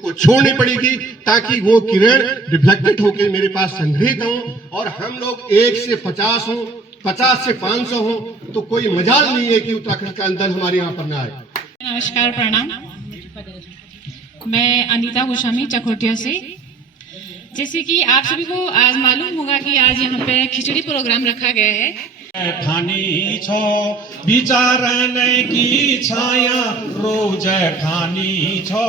को छोड़नी पड़ेगी ताकि वो किरण रिफ्लेक्टेड होकर मेरे पास संग्रहित हो और हम लोग 1 से 50 हो, 50 से 500 हो, तो कोई मजाल नहीं है कि उत्तराखंड का अंदर हमारे यहाँ पर ना आए। नमस्कार, प्रणाम। मैं अनीता गोस्वामी चकोटिया से। जैसे कि आप सभी को आज मालूम होगा कि आज यहाँ पे खिचड़ी प्रोग्राम रखा गया है। ठानी छो विचारने की छाया रोज ठानी छो।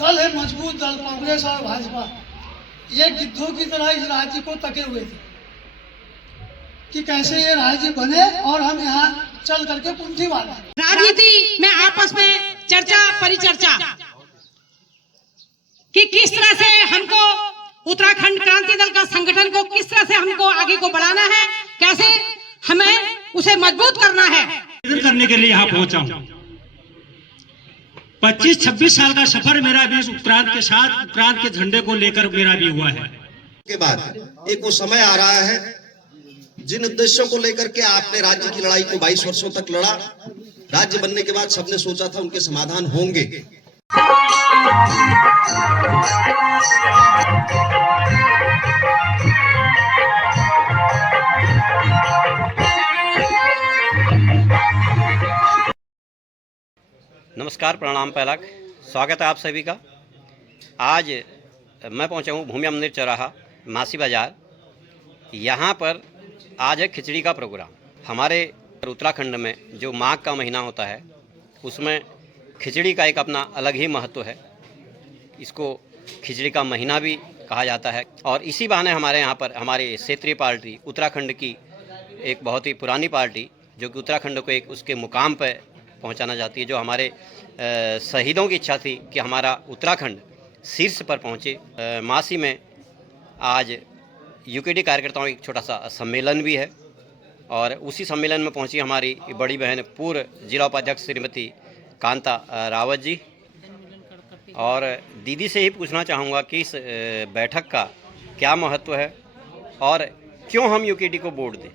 दल है मजबूत दल, कांग्रेस और भाजपा ये गिद्धों की तरह इस राज्य को तके हुए थे कि कैसे ये राज्य बने और हम यहाँ चल करके पूंजी वाला। राजनीति में आपस में चर्चा परिचर्चा कि किस तरह से हमको उत्तराखंड क्रांति दल का संगठन को किस तरह से हमको आगे को बढ़ाना है, कैसे हमें उसे मजबूत करना है। करने के लिए यहाँ पहुंचा हूँ। 25-26 साल का सफर मेरा भी उत्तराखंड के साथ उत्तराखंड के झंडे को लेकर मेरा भी हुआ है। के बाद एक वो समय आ रहा है जिन उद्देश्यों को लेकर के आपने राज्य की लड़ाई को 22 वर्षों तक लड़ा, राज्य बनने के बाद सबने सोचा था उनके समाधान होंगे। नमस्कार, प्रणाम पैलक, स्वागत है आप सभी का। आज मैं पहुंचा हूं भूमि मंदिर चौराहा मासी बाजार। यहां पर आज है खिचड़ी का प्रोग्राम। हमारे उत्तराखंड में जो माघ का महीना होता है उसमें खिचड़ी का एक अपना अलग ही महत्व है। इसको खिचड़ी का महीना भी कहा जाता है और इसी बहाने हमारे यहाँ पर हमारी क्षेत्रीय पार्टी उत्तराखंड की एक बहुत ही पुरानी पार्टी जो कि उत्तराखंड को एक उसके मुकाम पर पहुंचाना चाहती है। जो हमारे शहीदों की इच्छा थी कि हमारा उत्तराखंड शीर्ष पर पहुंचे। मासी में आज यूकेडी कार्यकर्ताओं एक छोटा सा सम्मेलन भी है और उसी सम्मेलन में पहुंची हमारी बड़ी बहन पूर्व जिला उपाध्यक्ष श्रीमती कांता रावत जी। और दीदी से ही पूछना चाहूँगा कि इस बैठक का क्या महत्व है और क्यों हम यूकेडी को वोट दें।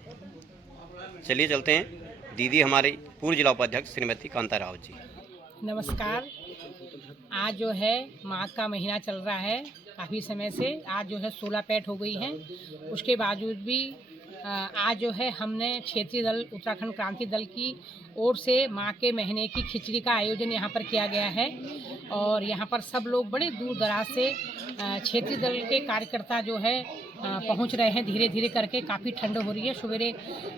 चलिए चलते हैं। दीदी हमारी पूर्व जिला उपाध्यक्ष श्रीमती कांता रावत जी। नमस्कार। आज जो है माघ का महीना चल रहा है काफ़ी समय से। आज जो है 16 पैठ हो गई हैं। उसके बावजूद भी आज जो है हमने क्षेत्रीय दल उत्तराखंड क्रांति दल की ओर से माघ के महीने की खिचड़ी का आयोजन यहाँ पर किया गया है और यहाँ पर सब लोग बड़े दूर दराज से क्षेत्रीय दल के कार्यकर्ता जो है पहुँच रहे हैं धीरे धीरे करके। काफ़ी ठंड हो रही है, सवेरे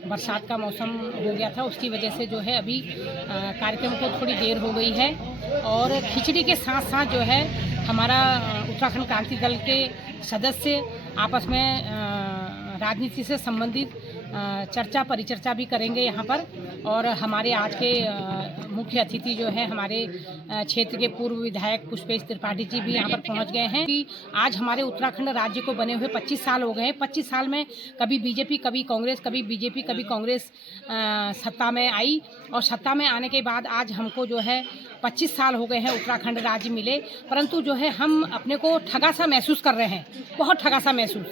बरसात का मौसम हो गया था, उसकी वजह से जो है अभी कार्यक्रम को थोड़ी देर हो गई है। और खिचड़ी के साथ साथ जो है हमारा उत्तराखंड क्रांति दल के सदस्य आपस में राजनीति से संबंधित चर्चा परिचर्चा भी करेंगे यहाँ पर। और हमारे आज के मुख्य अतिथि जो है हमारे क्षेत्र के पूर्व विधायक पुष्पेश त्रिपाठी जी भी यहाँ पर पहुँच गए हैं कि आज हमारे उत्तराखंड राज्य को बने हुए 25 साल हो गए हैं। 25 साल में कभी बीजेपी कभी कांग्रेस, कभी बीजेपी कभी कांग्रेस सत्ता में आई और सत्ता में आने के बाद आज हमको जो है 25 साल हो गए हैं उत्तराखंड राज्य मिले, परंतु जो है हम अपने को ठगा सा महसूस कर रहे हैं, बहुत ठगा सा महसूस।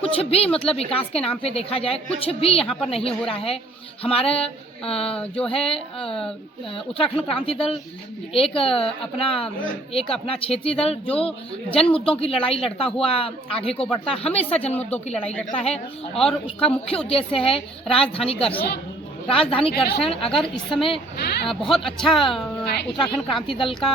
कुछ भी मतलब विकास के नाम पे देखा जाए कुछ भी यहाँ पर नहीं हो रहा है। हमारा जो है उत्तराखंड क्रांति दल एक अपना क्षेत्रीय दल जो जन मुद्दों की लड़ाई लड़ता हुआ आगे को बढ़ता है, हमेशा जन मुद्दों की लड़ाई लड़ता है और उसका मुख्य उद्देश्य है राजधानी घर्षण। राजधानी घर्षण अगर इस समय बहुत अच्छा उत्तराखंड क्रांति दल का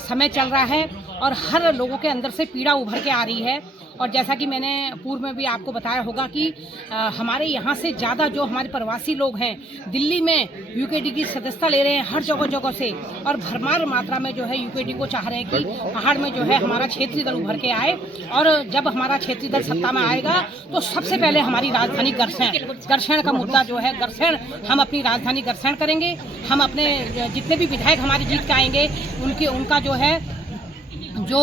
समय चल रहा है और हर लोगों के अंदर से पीड़ा उभर के आ रही है। और जैसा कि मैंने पूर्व में भी आपको बताया होगा कि हमारे यहाँ से ज़्यादा जो हमारे प्रवासी लोग हैं दिल्ली में यूकेडी की सदस्यता ले रहे हैं हर जगह जगह से और भरमार मात्रा में जो है यूकेडी को चाह रहे हैं कि पहाड़ में जो है हमारा क्षेत्रीय दल उभर के आए। और जब हमारा क्षेत्रीय दल सत्ता में आएगा तो सबसे पहले हमारी राजधानी घर्षण का मुद्दा जो है घर्षण, हम अपनी राजधानी घर्षण करेंगे। हम अपने जितने भी विधायक हमारे जीत के आएंगे उनका जो है जो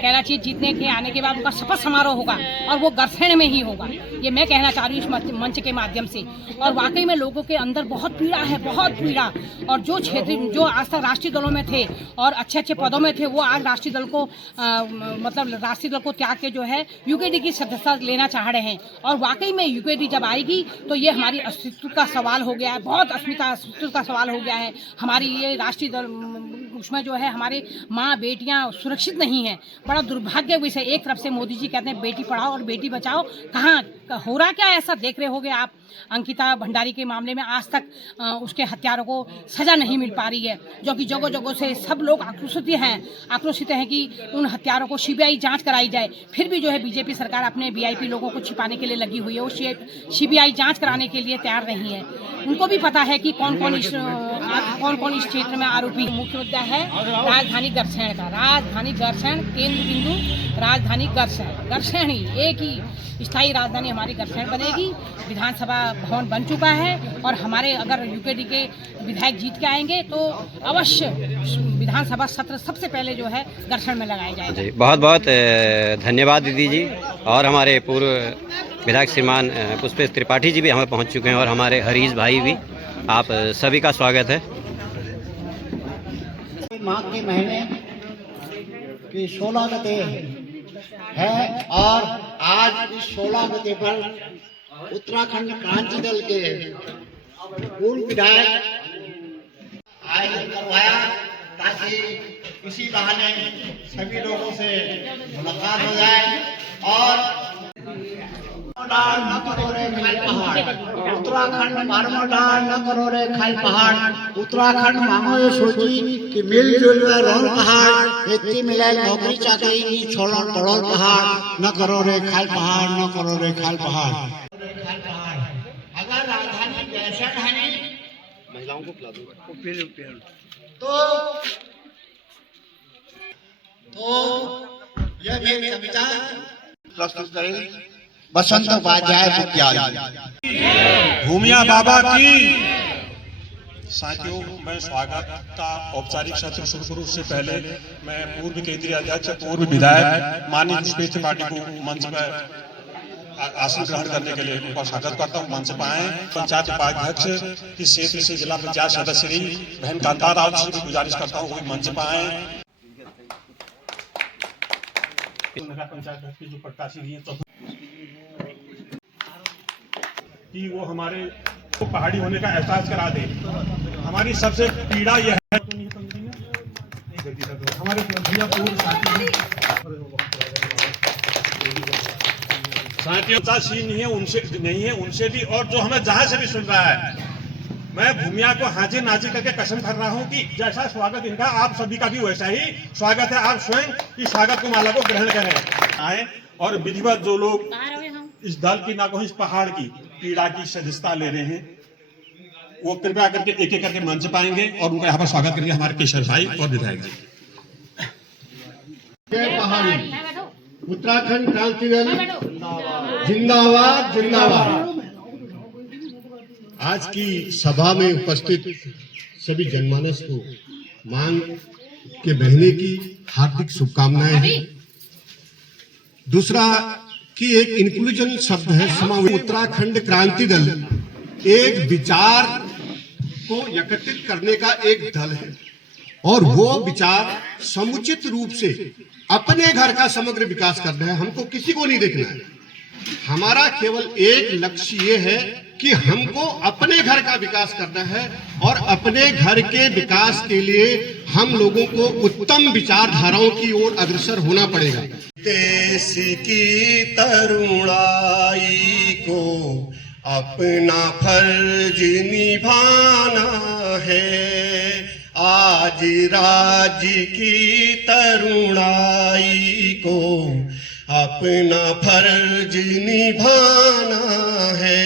कैराची जीतने के आने के बाद उनका शपथ समारोह होगा और वो घर्षण में ही होगा। ये मैं कहना चाह रही हूँ इस मंच के माध्यम से। और वाकई में लोगों के अंदर बहुत पीड़ा है, बहुत पीड़ा। और जो क्षेत्र जो आज तक राष्ट्रीय दलों में थे और अच्छे अच्छे पदों में थे वो आज राष्ट्रीय दल को राष्ट्रीय दल को त्याग के जो है यूकेडी की सदस्यता लेना चाह रहे हैं। और वाकई में यूकेडी जब आएगी तो ये हमारी अस्तित्व का सवाल हो गया है, बहुत अस्तित्व का सवाल हो गया है। हमारी ये राष्ट्रीय दल उसमें जो है हमारे माँ बेटियाँ सुरक्षित नहीं हैं। बड़ा दुर्भाग्य विषय। एक तरफ से मोदी जी कहते हैं बेटी पढ़ाओ और बेटी बचाओ, कहाँ हो रहा क्या ऐसा देख रहे होगे आप। अंकिता भंडारी के मामले में आज तक उसके हत्यारों को सजा नहीं मिल पा रही है, जो कि जगह जगह से सब लोग आक्रोशित हैं कि उन हत्यारों को सीबीआई जांच कराई जाए। फिर भी जो है बीजेपी सरकार अपने वीआईपी लोगों को छिपाने के लिए लगी हुई है। वो सीबीआई जांच कराने के लिए तैयार नहीं है। उनको भी पता है कि कौन कौन इस क्षेत्र में आरोपी। मुख्य मुद्दा है राजधानी गरसैंण का। राजधानी गरसैंण केंद्र बिंदु, राजधानी गरसैंण ही एक ही स्थायी राजधानी हमारी गरसैंण बनेगी। विधानसभा भवन बन चुका है और हमारे अगर यूकेडी के विधायक जीत के आएंगे तो अवश्य विधानसभा सत्र सबसे पहले जो है गरसैंण में लगाया जाएगा। जी बहुत बहुत धन्यवाद दीदी जी। और हमारे पूर्व विधायक श्रीमान पुष्पेश त्रिपाठी जी भी हमें पहुंच चुके हैं और हमारे हरीश भाई भी। आप सभी का स्वागत है। माघ के महीने की 16 गते है और आज इस 16 गते पर उत्तराखंड क्रांति दल के पूर्व विधायक आयोजन करवाया ताकि इसी बहाने सभी लोगों से मुलाकात हो जाए। और न करो रे खाल पहाड़, उत्तराखंड मारमोडार न करो रे खाल पहाड़। उत्तराखंड मांगो ये सोची कि मिलजुल रोल पहाड़, इतनी मिले नौकरी चाकरी की छोड़ो पड़ोल पहाड़। न करो रे खाल पहाड़, न करो रे खाल पहाड़। अगर राजधानी गरसैंण है महिलाओं को पिला दो तो यह भी कविता प्रस्तुत करेंगे बसंत उपाध्याय विद्यालय। भूमिया बाबा की। साथियों, मैं स्वागत का औपचारिक सत्र शुरू करूं उससे पहले मैं पूर्व केंद्रीय अध्यक्ष पूर्व विधायक माननीय पुष्पेश त्रिपाठी को मंच पर आसन ग्रहण करने के लिए उनका स्वागत करता हूं। मंच पर आए पंचायत उपाध्यक्ष की क्षेत्र से जिला पंचायत सदस्य बहन कांता राव जी को गुजारिश करता हूँ वो मंच पर आए। नगर पंचायत के जो प्रत्याशी हैं तो कि वो हमारे को पहाड़ी होने का एहसास करा दे। हमारी सबसे पीड़ा यह है हमारे साथियों नहीं है उनसे भी और जो हमें जहां से भी सुन रहा है, मैं भूमिया को हाजिर नाजिर करके कसम कर रहा हूं कि जैसा स्वागत इनका आप सभी का भी वैसा ही स्वागत है। आप स्वयं इस स्वागत को माला को ग्रहण करें आए और विधिवत जो लोग इस दल की ना को इस पहाड़ की पीड़ा की सदस्यता ले रहे हैं वो कृपया करके एक एक करके मंच पाएंगे और उनका यहाँ पर स्वागत करेंगे हमारे केशर भाई और विधायक जी। पहाड़ी उत्तराखंड क्रांति दल जिंदाबाद जिंदाबाद। आज की सभा में उपस्थित सभी जनमानस को मांग के महीने की हार्दिक शुभकामनाएं हैं। दूसरा कि एक इंक्लूजन शब्द है समावेश। उत्तराखंड क्रांति दल एक विचार को एकत्रित करने का एक दल है और वो विचार समुचित रूप से अपने घर का समग्र विकास करना है। हमको किसी को नहीं देखना है। हमारा केवल एक लक्ष्य ये है कि हमको अपने घर का विकास करना है और अपने घर के विकास के लिए हम लोगों को उत्तम विचारधाराओं की ओर अग्रसर होना पड़ेगा। देश की तरुणाई को अपना फर्ज निभाना है। आज राज्य की तरुणाई को अपना फर्ज निभाना है।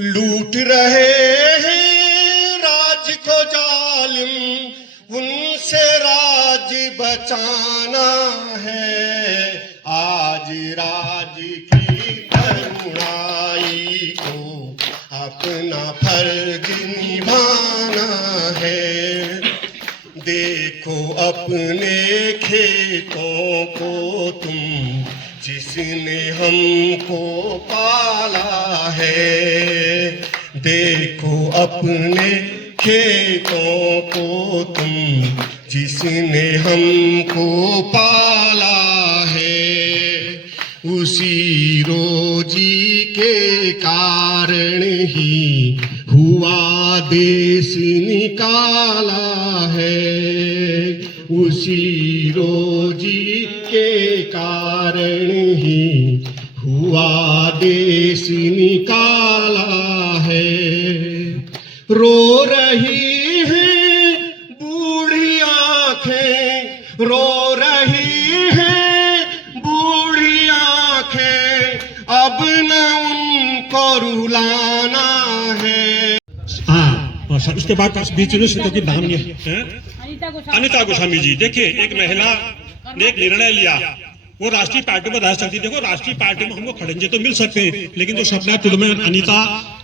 लूट रहे हैं राज को जालिम, उनसे राज बचाना है। आज राज्य की तरुणाई को अपना फर्ज निभाना है। देखो अपने खेतों को तुम, जिसने हमको पाला है। देखो अपने खेतों को तुम, जिसने हमको पाला है। उसी रोजी के कारण ही हुआ देश निकाला है। उसी रोजी के कारण ही हुआ देश निकाला है। रो रही हैं बूढ़ी आंखें, रो रही हैं बूढ़ी आंखें, अब न उनको रुलाना है। हाँ, उसके बाद बीच में श्रोता की नाम लिया है अनीता गोस्वामी जी। देखिए, एक महिला ने एक निर्णय लिया, वो राष्ट्रीय पार्टी में रह सकती। देखो, राष्ट्रीय पार्टी में हमको खड़ंजे तो मिल सकते हैं, लेकिन जो सपना टुड में अनीता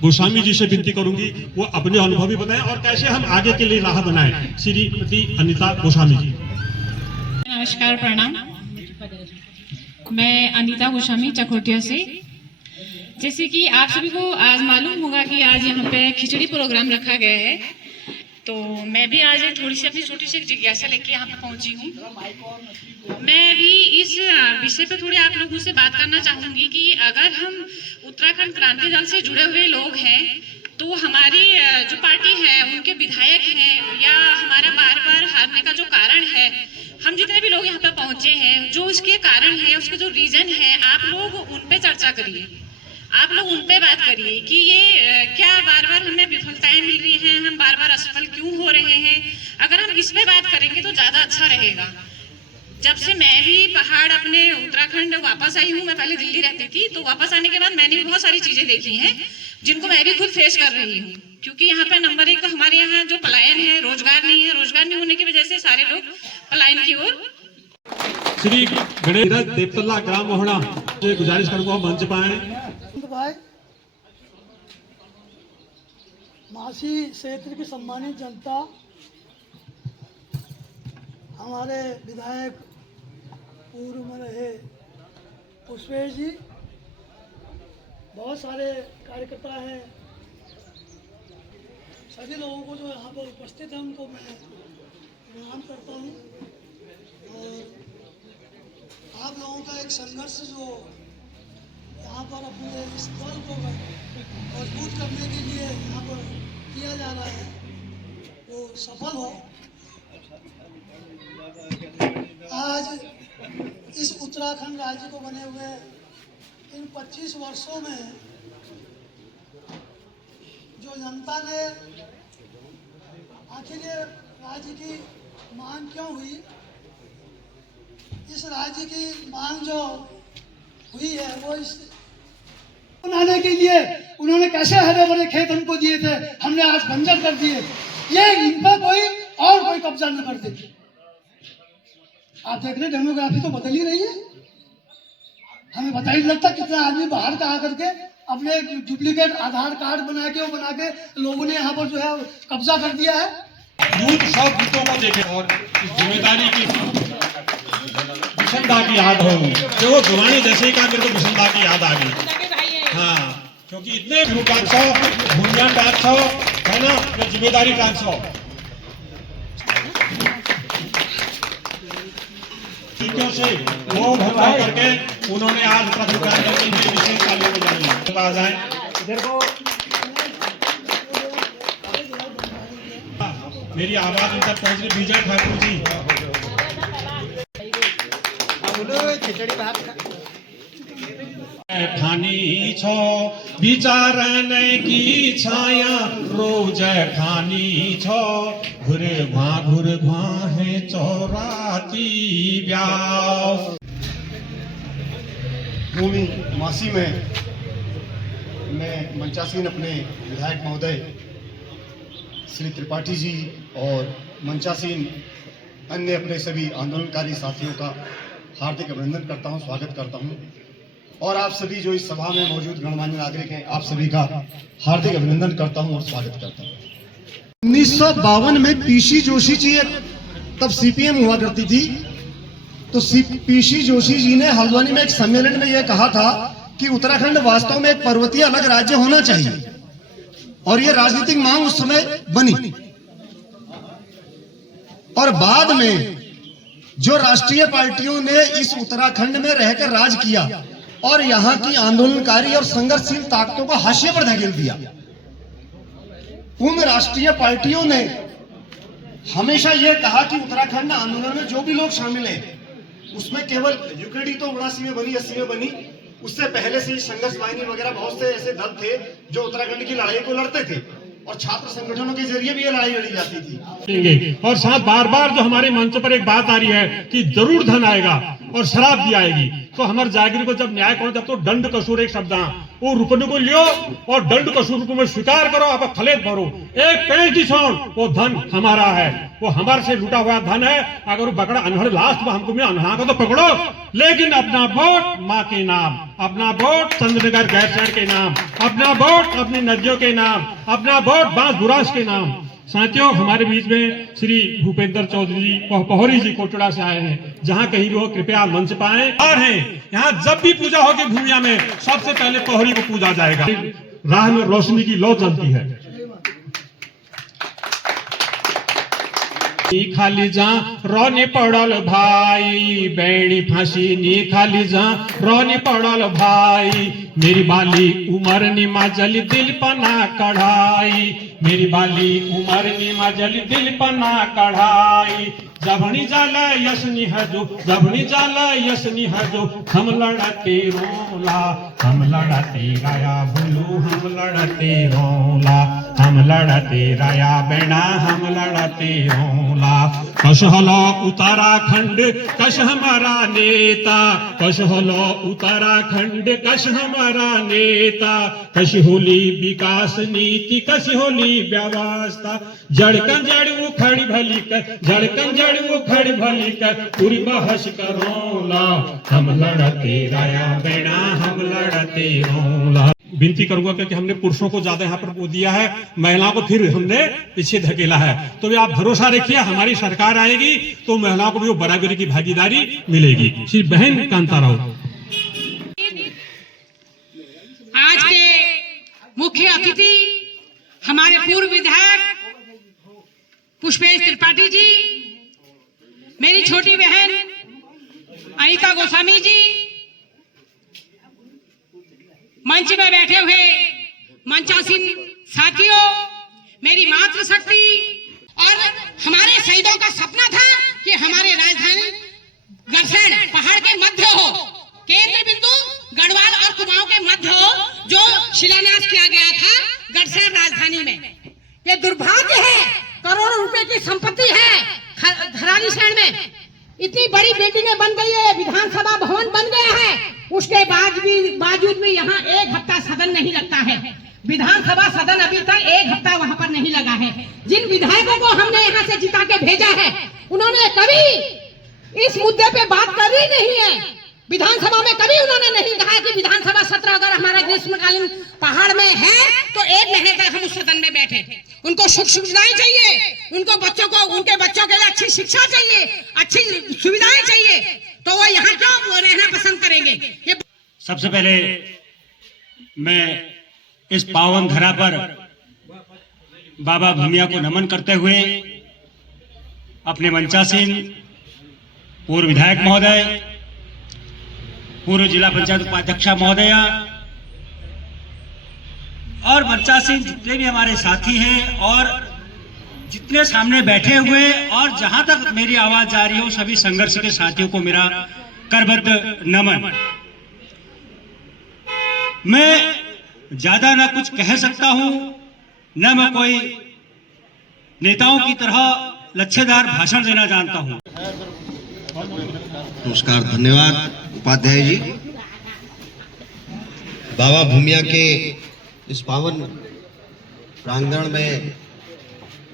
गोस्वामी जी से विनती करूंगी वो अपने अनुभव भी बताएं और कैसे हम आगे के लिए राह बनाएं। श्रीमती अनीता गोस्वामी जी। नमस्कार, प्रणाम। मैं अनीता गोस्वामी चकोटिया से। जैसे कि आप सभी को आज मालूम होगा कि आज यहाँ पे खिचड़ी प्रोग्राम रखा गया है, तो मैं भी आज थोड़ी सी अपनी छोटी सी जिज्ञासा लेके यहाँ पे पहुंची हूँ। मैं भी इस विषय पे थोड़ी आप लोगों से बात करना चाहूँगी कि अगर हम उत्तराखंड क्रांति दल से जुड़े हुए लोग हैं तो हमारी जो पार्टी है उनके विधायक हैं या हमारा बार बार हारने का जो कारण है, हम जितने भी लोग यहाँ पे पहुंचे हैं, जो उसके कारण है, उसके जो रीजन है, आप लोग उन पे चर्चा करिए, आप लोग उन पे बात करिए कि ये क्या बार बार हमें विफलताएं मिल रही हैं, हम बार बार असफल क्यों हो रहे हैं। अगर हम इस पे बात करेंगे तो ज़्यादा अच्छा रहेगा। जब से मैं भी पहाड़ अपने उत्तराखंड वापस आई हूँ, मैं पहले दिल्ली रहती थी, तो वापस आने के बाद मैंने भी बहुत सारी चीज़ें देखी हैं जिनको मैं भी खुद फेस कर रही हूँ। क्योंकि यहाँ पे नंबर 1 तो हमारे यहाँ जो पलायन है, रोजगार नहीं है, रोजगार नहीं होने की वजह से सारे लोग पलायन की ओर। श्री गणेश देवतल्ला ग्राम मोहना से गुजारिश करूंगा मंच पाए। भाई, मासी क्षेत्र की सम्मानित जनता, हमारे विधायक पूर्व में रहे पुष्पेश जी, बहुत सारे कार्यकर्ता हैं, सभी लोगों को जो यहाँ पर उपस्थित हैं उनको मैं प्रणाम करता हूँ। और आप लोगों का एक संघर्ष जो यहाँ पर अपने इस दल को मजबूत करने के लिए यहाँ पर किया जा रहा है, वो सफल हो। आज इस उत्तराखंड राज्य को बने हुए इन 25 वर्षों में जो जनता ने आखिर ये राज्य की मांग क्यों हुई, इस राज्य की मांग जो हुई है वो इस बनाने के लिए उन्होंने कैसे हरे भरे खेत हमको दिए थे, हमने आज बंजर कर दिए। ये इन पर कोई कब्जा न कर दे। आप देख रहे डेमोग्राफी तो बदल ही रही है। हमें पता ही लगता कितना आदमी बाहर का आकर के अपने डुप्लीकेट आधार कार्ड बना के लोगों ने यहाँ पर जो है कब्जा कर दिया है। यूथ सब गीतों को देखे और इस जिम्मेदारी की बिशनदा की याद हो, जो जुरानी जैसे का मेरे को बिशनदा की याद आ गई। हाँ, क्योंकि इतने डांस भूमिया डांस है ना, ये जिम्मेदारी डांस से वो भरवा करके उन्होंने आज उत्तराखंड के विशेष कार्यों में जाने आ जाए। मेरी आवाज उन तक पहुंच रही। विजय ठाकुर जी, ठानी छो विचारन की छाया रोज ठानी छो, घुर घुआ है चौराती ब्याह। भूमि मासी में मैं मंचासीन अपने विधायक महोदय श्री त्रिपाठी जी और मंचासीन अन्य अपने सभी आंदोलनकारी साथियों का हार्दिक अभिनंदन करता हूं, स्वागत करता हूं। और आप सभी जो इस सभा में मौजूद गणमान्य नागरिक हैं, आप सभी का हार्दिक अभिनंदन करता हूं और स्वागत करता हूं। 1952 में पीसी जोशी जी, तब सीपीएम हुआ करती थी, तो पीसी जोशी जी ने हल्द्वानी में एक सम्मेलन में यह कहा था कि उत्तराखंड वास्तव में एक पर्वतीय अलग राज्य होना चाहिए, और यह राजनीतिक मांग उस समय बनी। और बाद में जो राष्ट्रीय पार्टियों ने इस उत्तराखंड में रहकर राज किया और यहाँ की आंदोलनकारी और संघर्षशील ताकतों को हाशिए पर धकेल दिया, उन राष्ट्रीय पार्टियों ने हमेशा ये कहा कि उत्तराखंड आंदोलन में जो भी लोग शामिल हैं उसमें केवल यूकेडी तो 79 में बनी, 80 में बनी, उससे पहले से ही संघर्ष वाहिनी वगैरह बहुत से ऐसे दल थे जो उत्तराखंड की लड़ाई को लड़ते थे और छात्र संगठनों के जरिए भी ये लड़ाई लड़ी जाती थी। और साथ बार बार जो हमारे मंच पर एक बात आ रही है कि जरूर धन आएगा और शराब भी आएगी, तो हमारे जागीर को जब न्याय करो जब तो दंड कसूर एक शब्द वो रुपने को लियो और दंड कसूर को में स्वीकार करो, आप खलेत भरो, एक पेनल्टी छोड़, वो धन हमारा है, वो हमारे से लूटा हुआ धन है। अगर वो बकड़ा अनहड़ लास्ट में हमको में अनहा को तो पकड़ो, लेकिन अपना वोट माँ के नाम, अपना वोट चंद्रनगर गैरसैंण के नाम, अपना वोट अपनी नदियों के नाम, अपना वोट बांस बुराश के नाम। साथियों, हमारे बीच में श्री भूपेंद्र चौधरी जी पोहरी जी कोटड़ा से आए हैं, जहां कहीं भी हो कृपया मंच पाए और हैं। यहाँ जब भी पूजा होगी भूमिया में सबसे पहले पोहरी को पूजा जाएगा। राह में रोशनी की लौ जलती है। नी खाली जा रोनी पड़ल भाई, बैणी फांसी नी खाली जा रोनी पड़ल भाई, मेरी बाली उमर नी माजली दिल पना कढ़ाई, मेरी बाली उमर नी माजली दिल पना कढ़ाई, जबनी जाला यसनी हजो, जबनी जाला यसनी हजो, हम लड़ते रोला, हम लड़ते राया भूलू, हम लड़ते रोला, हम लड़ते राया बेड़ा, हम लड़ते रोला। कश हलो उत्तराखंड कश हमारा नेता, कश हलो उत्तराखंड कश हमारा नेता, कश होली विकास नीति, कश होली व्यवस्था, जड़कन जड़ उखड़ भली कर, जड़कन जड़ उखड़ भली कर, पूरी बहस करोला, हम लड़ते राया बेड़ा, हम लड़ते रोला। विनती करूंगा क्योंकि हमने पुरुषों को ज्यादा यहाँ पर वो दिया है, महिलाओं को फिर हमने पीछे धकेला है, तो भी आप भरोसा रखिए हमारी सरकार आएगी तो महिलाओं को भी वो बराबरी की भागीदारी मिलेगी। श्री बहन कांताराव। आज के मुख्य अतिथि हमारे पूर्व विधायक पुष्पेश त्रिपाठी जी, मेरी छोटी बहन अनिता गोस्वामी जी, मंच में बैठे हुए मंचासीन साथियों, मेरी मातृशक्ति और हमारे शहीदों का सपना था कि हमारे राजधानी गढ़सैंण पहाड़ के मध्य हो, केंद्र बिंदु गढ़वाल और कुमाऊं के मध्य हो, जो शिलान्यास किया गया था गढ़सैंण राजधानी में। ये दुर्भाग्य है, करोड़ों रुपए की संपत्ति है धराली शहर में, इतनी बड़ी बिल्डिंगें बन गई है, विधानसभा भवन बन गया है, उसके बावजूद भी यहाँ एक हफ्ता सदन नहीं लगता है। विधानसभा सदन अभी तक एक हफ्ता वहाँ पर नहीं लगा है। जिन विधायकों को हमने यहाँ से जिता के भेजा है, उन्होंने कभी इस मुद्दे पे बात करी नहीं है। विधानसभा में कभी उन्होंने नहीं कहा कि विधानसभा सत्र अगर हमारा ग्रीष्मकालीन पहाड़ में है तो 1 महीने तक हम उस सदन में बैठे। उनको सुख सुविधाएं चाहिए, उनको बच्चों को, उनके बच्चों के लिए अच्छी शिक्षा चाहिए, अच्छी सुविधाएं चाहिए, तो वो यहाँ क्यों रहना पसंद करेंगे। सबसे पहले मैं इस पावन धरा पर बाबा भूमिया को नमन करते हुए अपने मंचासीन पूर्व विधायक महोदय, पूर्व जिला पंचायत उपाध्यक्ष महोदया और मंचासीन जितने भी हमारे साथी हैं और जितने सामने बैठे हुए और जहां तक मेरी आवाज जा रही हो, सभी संघर्ष के साथियों को मेरा करबद्ध नमन। मैं ज्यादा ना कुछ कह सकता हूं, न मैं कोई नेताओं की तरह लच्छेदार भाषण देना जानता हूं। नमस्कार, धन्यवाद उपाध्याय जी। बाबा भूमिया के इस पावन प्रांगण में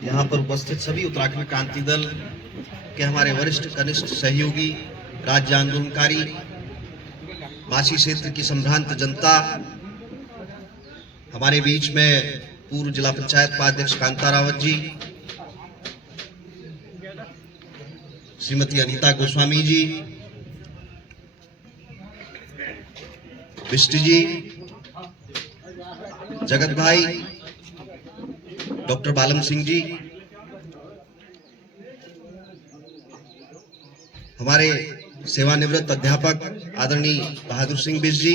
यहाँ पर उपस्थित सभी उत्तराखंड क्रांति दल के हमारे वरिष्ठ कनिष्ठ सहयोगी, राज्य आंदोलनकारी, मासी क्षेत्र की संभ्रांत जनता, हमारे बीच में पूर्व जिला पंचायत उपाध्यक्ष कांतारावत जी, श्रीमती अनीता गोस्वामी जी, बिष्ट जी, जगत भाई, डॉक्टर बालम सिंह जी, हमारे सेवानिवृत्त अध्यापक आदरणीय बहादुर सिंह बिष्ट जी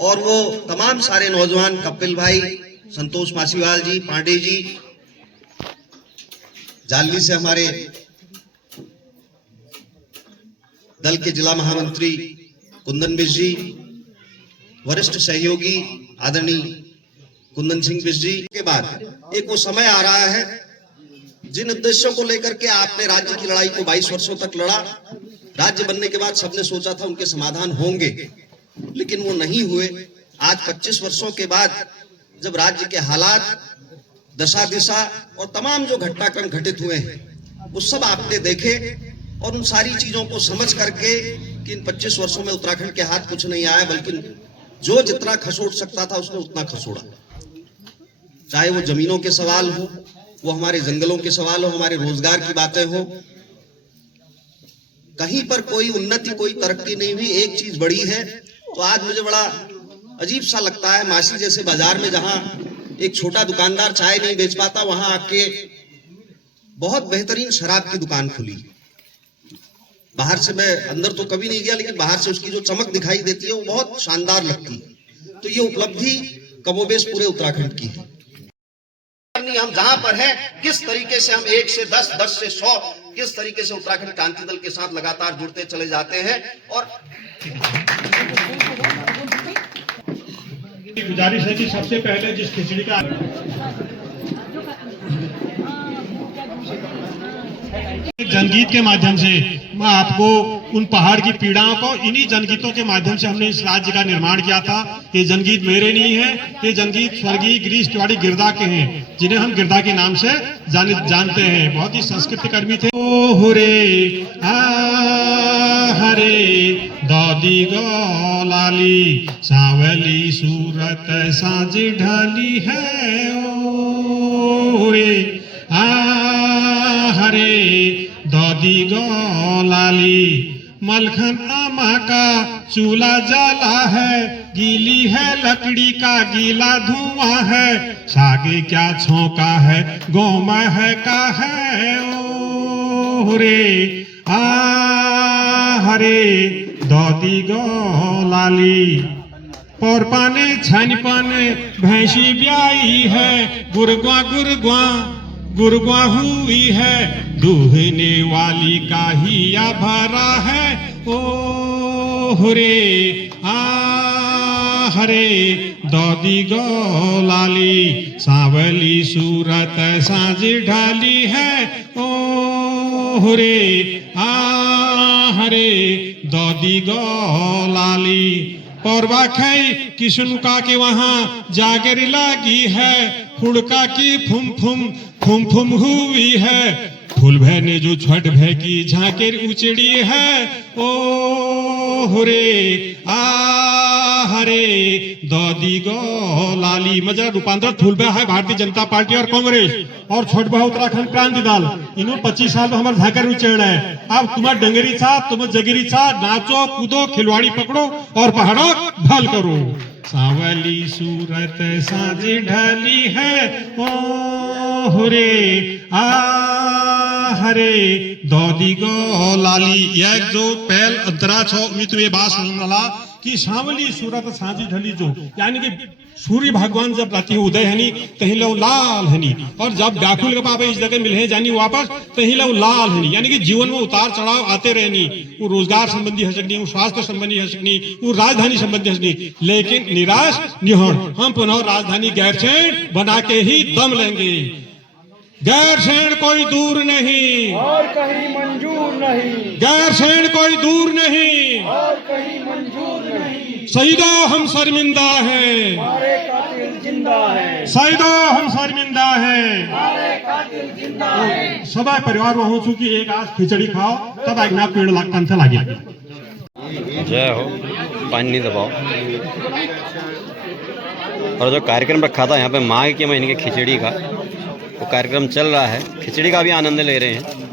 और वो तमाम सारे नौजवान, कपिल भाई, संतोष मासीवाल जी, पांडे जी, जालनी से हमारे दल के जिला महामंत्री कुंदन बिष्ट जी, वरिष्ठ सहयोगी आदरणीय कुंदन सिंह बिष्ट जी के बाद एक वो समय आ रहा है जिन उद्देश्यों को लेकर के आपने राज्य की लड़ाई को 22 वर्षों तक लड़ा, राज्य बनने के बाद सबने सोचा था उनके समाधान होंगे, लेकिन वो नहीं हुए। आज 25 वर्षों के बाद जब राज्य के हालात, दशा दिशा और तमाम जो घटनाक्रम घटित हुए हैं वो सब आपने देखे और उन सारी चीजों को समझ करके कि इन 25 वर्षों में उत्तराखंड के हाथ कुछ नहीं आया, बल्कि जो जितना खसोट सकता था उसने उतना खसोड़ा। चाहे वो जमीनों के सवाल हो, वो हमारे जंगलों के सवाल हो, हमारे रोजगार की बातें हो, कहीं पर कोई उन्नति, कोई तरक्की नहीं हुई। एक चीज बड़ी है, तो आज मुझे बड़ा अजीब सा लगता है, मासी जैसे बाजार में जहां एक छोटा दुकानदार चाय नहीं बेच पाता, वहां आके बहुत बेहतरीन शराब की दुकान खुली। बाहर से, मैं अंदर तो कभी नहीं गया, लेकिन बाहर से उसकी जो चमक दिखाई देती है वो बहुत शानदार लगती है। तो ये उपलब्धि कमोबेश पूरे उत्तराखंड की है। हम जहां पर हैं, किस तरीके से हम 1 से 10, 10 से 100, किस तरीके से उत्तराखंड क्रांति दल के साथ लगातार जुड़ते चले जाते हैं। और गुजारिश है कि सबसे पहले जिस खिचड़ी का जनगीत के माध्यम से मैं आपको उन पहाड़ की पीड़ाओं को इन्हीं जनगीतों के माध्यम से हमने इस राज्य का निर्माण किया था। ये जनगीत मेरे नहीं है, ये जनगीत स्वर्गीय गिरीश तिवारी गिरदा के हैं, जिन्हें हम गिरदा के नाम से जानते हैं। बहुत ही संस्कृत कर्मी थे। ओ रे हरे दादी गो लाली सावली सूरत साज ढाली है, ओ रे हरे दादी गो लाली मलखन आमा का चूल्हा जला है, गीली है लकड़ी का गीला धुआं है, सागे क्या छौंका है गोमा है का है, ओ रे हरे दादी गो लाली और पाने छन पाने भैंसी ब्याई है, गुरगुआ गुरगुआ गुरगुआ हुई है, दूहने वाली का हिया भरा है, ओ रे हरे दादी गो लाली सावली सूरत साज ढाली है, ओ रे हरे दादी गो लाली पौरवा खई किशुनका के वहां जागर लगी है, हुड़का की फुम फुम हुई है, फूल भय ने जो छठ भय की झांकेर उचड़ी है, ओ रे हरे दादी गो लाली। मजा रूपांतर फूल भय है भारतीय जनता पार्टी और कांग्रेस और छठ भय उत्तराखंड क्रांति दल, इन्होंने 25 साल में हमारे झांकर उचड़ है। अब तुम्हारा डंगरी छा, तुम जगरी छा, नाचो कूदो खिलवाड़ी पकड़ो और पहाड़ों भल करो। सावली सूरत साज ढली है, ओ रे हरे दादी गो लाली। एक जो पहल अंतरा छो मी तुम्हें बात सुन रहा कि सावली सूरत साजी ढली, जो यानी कि सूर्य भगवान जब राति उदय हनी तही लो लाल हनी, और जब व्याकुल के पापा इस जगह मिले जानी वापस तही लो लाल हनी, यानी कि जीवन में उतार चढ़ाव आते रहनी। वो रोजगार संबंधी हो सकनी, वो स्वास्थ्य संबंधी हो सकनी, वो राजधानी संबंधी हो सकनी, लेकिन निराश निहोड़ हम पुनः राजधानी गैरसैंण बना के ही दम लेंगे। गैरसैंण कोई दूर नहीं और कहीं मंजूर नहीं, गैरसैंण कोई दूर नहीं और कहीं मंजूर नहीं। शहीदो हम शर्मिंदा हैं, हमारे कातिल जिंदा है, शहीदो हम शर्मिंदा हैं, हमारे कातिल जिंदा है। सब परिवार में हो चुकी एक आज खिचड़ी खाओ तब एक ना पेड़ कंठ लागे। जय हो, पानी नहीं दबाओ। और जो कार्यक्रम रखा था यहाँ पे माघ के महीने की खिचड़ी का, वो कार्यक्रम चल रहा है, खिचड़ी का भी आनंद ले रहे हैं।